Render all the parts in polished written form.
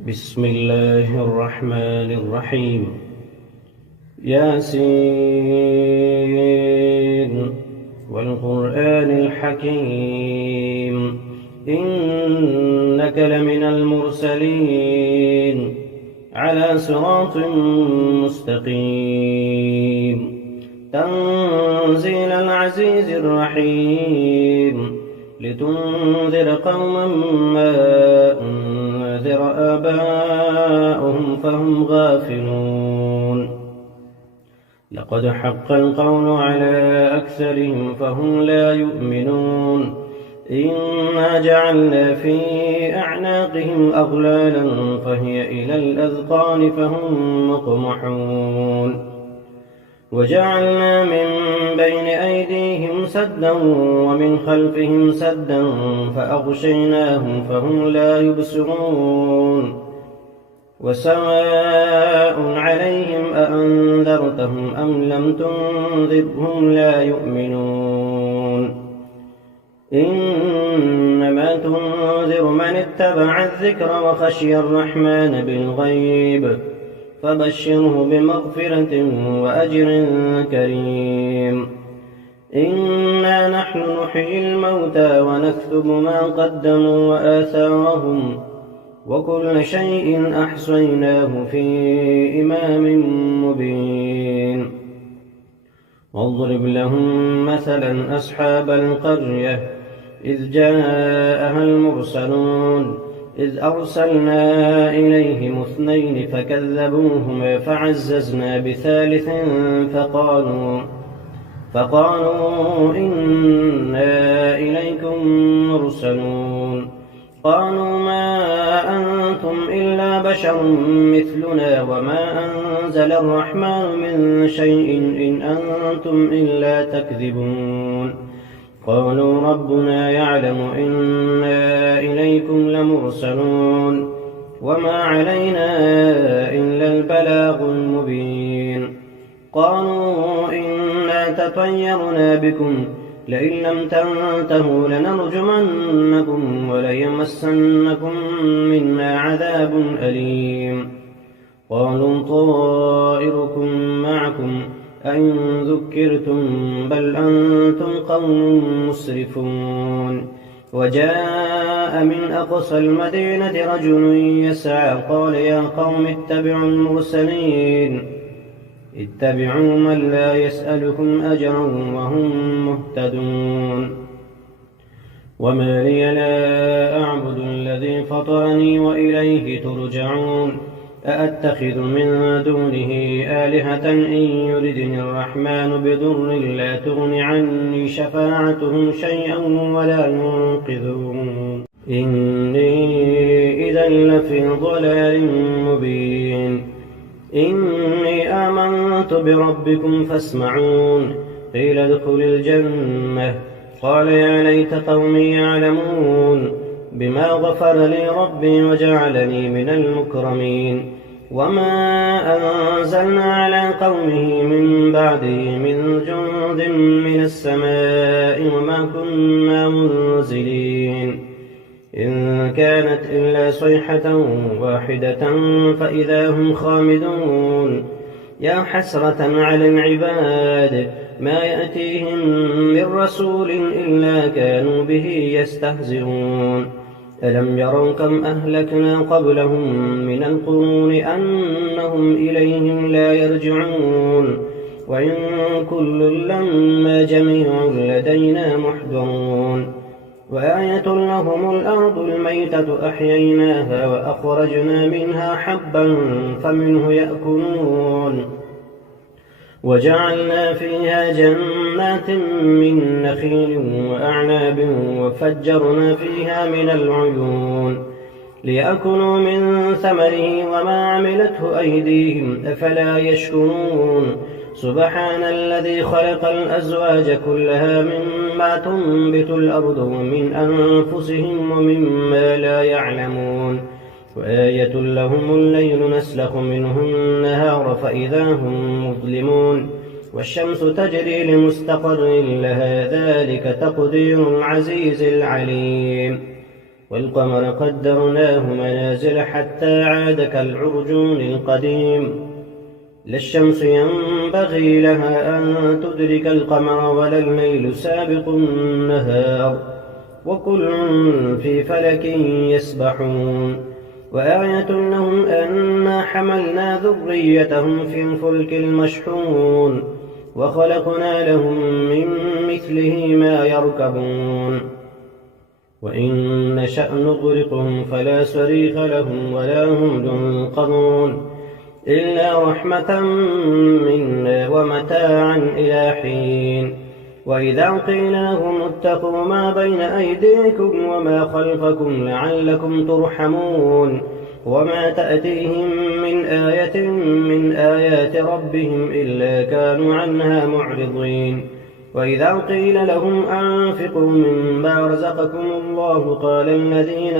بسم الله الرحمن الرحيم. ياسين والقرآن الحكيم إنك لمن المرسلين على صراط مستقيم تنزيل العزيز الرحيم لتنذر قوما ما أنذر آباؤهم فهم غافلون لقد حق القول على أكثرهم فهم لا يؤمنون إنا جعلنا في أعناقهم أغلالا فهي إلى الأذقان فهم مقمحون وجعلنا من بين أيديهم سدا ومن خلفهم سدا فأغشيناهم فهم لا يبصرون وسواء عليهم أأنذرتهم أم لم تنذرهم لا يؤمنون إنما تنذر من اتبع الذكر وخشي الرحمن بالغيب فبشره بمغفرة وأجر كريم إنا نحن نحيي الموتى ونكتب ما قدموا وآثارهم وكل شيء أحصيناه في إمام مبين واضرب لهم مثلا أصحاب القرية إذ جاءها المرسلون إذ أرسلنا إليهم اثنين فكذبوهما فعززنا بثالث فقالوا إنا إليكم مرسلون قالوا ما أنتم إلا بشر مثلنا وما أنزل الرحمن من شيء إن أنتم إلا تكذبون قالوا ربنا يعلم إنا إليكم لمرسلون وما علينا إلا البلاغ المبين قالوا إنا تطيرنا بكم لئن لم تنتهوا لنرجمنكم وليمسنكم منا عذاب أليم قالوا طائركم معكم أئن ذكرتم بل أنتم قوم مسرفون وجاء من أقصى المدينة رجل يسعى قال يا قوم اتبعوا المرسلين اتبعوا من لا يسألكم أجرا وهم مهتدون وما لي لا أعبد الذي فطرني وإليه ترجعون أأتخذ من دونه آلهة إن يردني الرحمن بضر لا تغن عني شفاعتهم شيئا ولا ينقذون إني إذا لفي ضلال مبين إني آمنت بربكم فاسمعون قيل ادخل الجنة قال يا ليت قومي يعلمون بما غفر لي ربي وجعلني من المكرمين وما أنزلنا على قومه من بعده من جند من السماء وما كنا منزلين إن كانت إلا صيحة واحدة فإذا هم خامدون يا حسرة على العباد ما يأتيهم من رسول إلا كانوا به يستهزئون ألم يروا كم أهلكنا قبلهم من القرون أنهم إليهم لا يرجعون وإن كل لما جميع لدينا محضرون وآية لهم الأرض الميتة أحييناها وأخرجنا منها حبا فمنه يأكلون وجعلنا فيها جنات من نخيل وأعناب وفجرنا فيها من العيون ليأكلوا من ثمره وما عملته أيديهم أفلا يشكرون سبحان الذي خلق الأزواج كلها مما تنبت الأرض ومن أنفسهم ومما لا يعلمون وآية لهم الليل نسلخ منه النهار فإذا هم مظلمون والشمس تجري لمستقر لها ذلك تقدير العزيز العليم والقمر قدرناه منازل حتى عاد كالعرجون القديم لا الشمس ينبغي لها أن تدرك القمر ولا الليل سابق النهار وكل في فلك يسبحون وآية لهم أنا حملنا ذريتهم في الفلك المشحون وخلقنا لهم من مثله ما يركبون وإن نشأ نغرقهم فلا صريخ لهم ولا هم ينقذون إلا رحمة منا ومتاعا إلى حين وإذا قيل لهم اتقوا ما بين أيديكم وما خلفكم لعلكم ترحمون وما تأتيهم من آية من آيات ربهم إلا كانوا عنها معرضين وإذا قيل لهم أنفقوا مما رزقكم الله قال الذين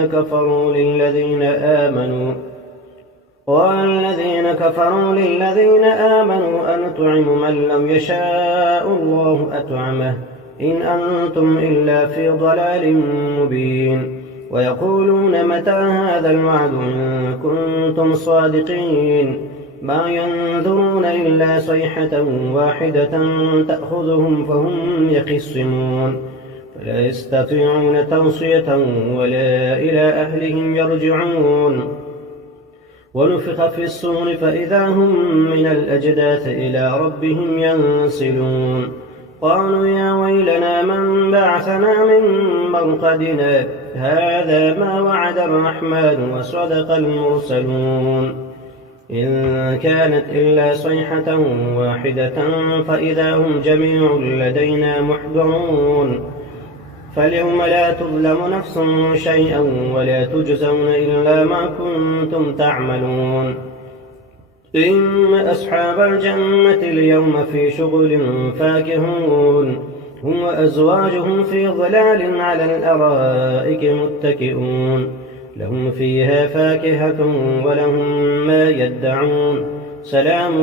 كفروا للذين آمنوا أنطعم من لم يشاء الله أطعمه إن أنتم إلا في ضلال مبين ويقولون متى هذا الوعد إن كنتم صادقين ما ينظرون إلا صيحة واحدة تأخذهم فهم يخصمون فلا يستطيعون توصية ولا إلى أهلهم يرجعون ونفخ في الصور فإذا هم من الأجداث إلى ربهم ينسلون قالوا يا ويلنا من بعثنا من مرقدنا هذا ما وعد الرحمن وصدق المرسلون إن كانت إلا صيحة واحدة فإذا هم جميع لدينا محضرون فاليوم لا تظلم نفس شيئا ولا تجزون إلا ما كنتم تعملون إن أصحاب الجنة اليوم في شغل فاكهون هم وأزواجهم في ظلال على الأرائك متكئون لهم فيها فاكهة ولهم ما يدعون سلام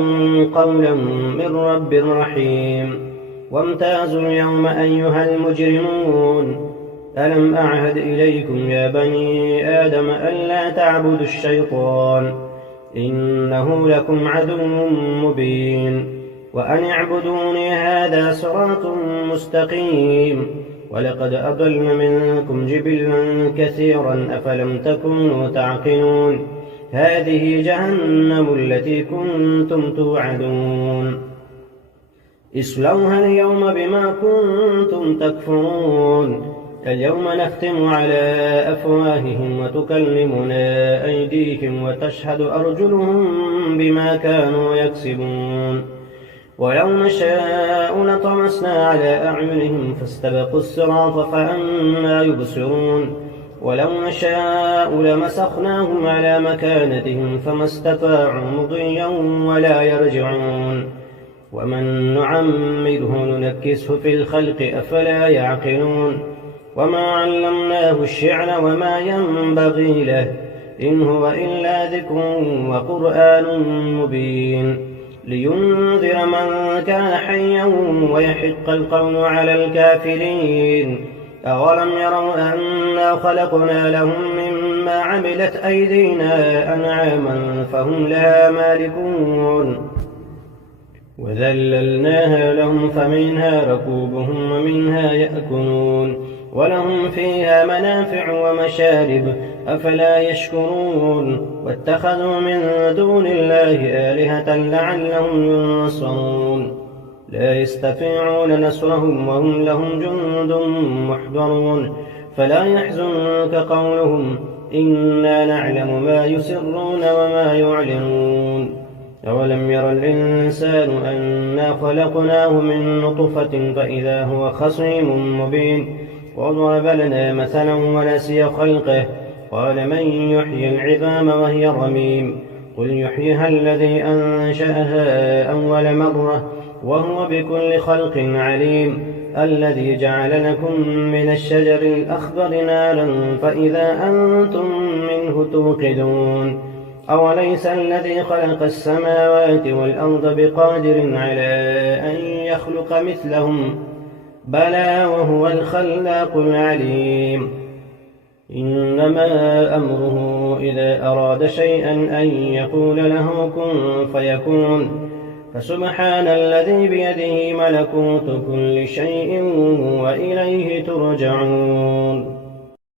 قولا من رب رحيم وامتازوا اليوم أيها المجرمون ألم أعهد إليكم يا بني آدم ألا تعبدوا الشيطان إنه لكم عدو مبين وأن اعبدوني هذا صراط مستقيم ولقد أضل منكم جبلا كثيرا أفلم تكونوا تعقلون هذه جهنم التي كنتم توعدون اصلوها اليوم بما كنتم تكفرون اليوم نختم على أفواههم وتكلمنا أيديهم وتشهد أرجلهم بما كانوا يكسبون ولو نشاء لطمسنا على أعينهم فاستبقوا الصراط فأنى يبصرون ولو نشاء لمسخناهم على مكانتهم فما استطاعوا مضيا ولا يرجعون ومن نعمره ننكسه في الخلق أفلا يعقلون وما علمناه الشعر وما ينبغي له إن هو إلا ذكر وقرآن مبين لينذر من كان حيا ويحق القول على الكافرين أولم يروا أنا خلقنا لهم مما عملت أيدينا أنعاما فهم لها مالكون وذللناها لهم فمنها ركوبهم ومنها يأكلون ولهم فيها منافع ومشارب أفلا يشكرون واتخذوا من دون الله آلهة لعلهم ينصرون لا يستطيعون نصرهم وهم لهم جند محضرون فلا يحزنك قولهم إنا نعلم ما يسرون وما يعلنون أولم ير الإنسان أنا خلقناه من نطفة فإذا هو خصيم مبين وضرب لنا مثلا ونسي خلقه قال من يحيي العظام وهي رميم قل يحييها الذي أنشأها أول مرة وهو بكل خلق عليم الذي جعل لكم من الشجر الأخضر نارا فإذا أنتم منه توقدون أوليس الذي خلق السماوات والأرض بقادر على أن يخلق مثلهم بلى وهو الخلاق العليم إنما أمره إذا أراد شيئا أن يقول له كن فيكون. فسبحان الذي بيده ملكوت كل شيء وإليه ترجعون.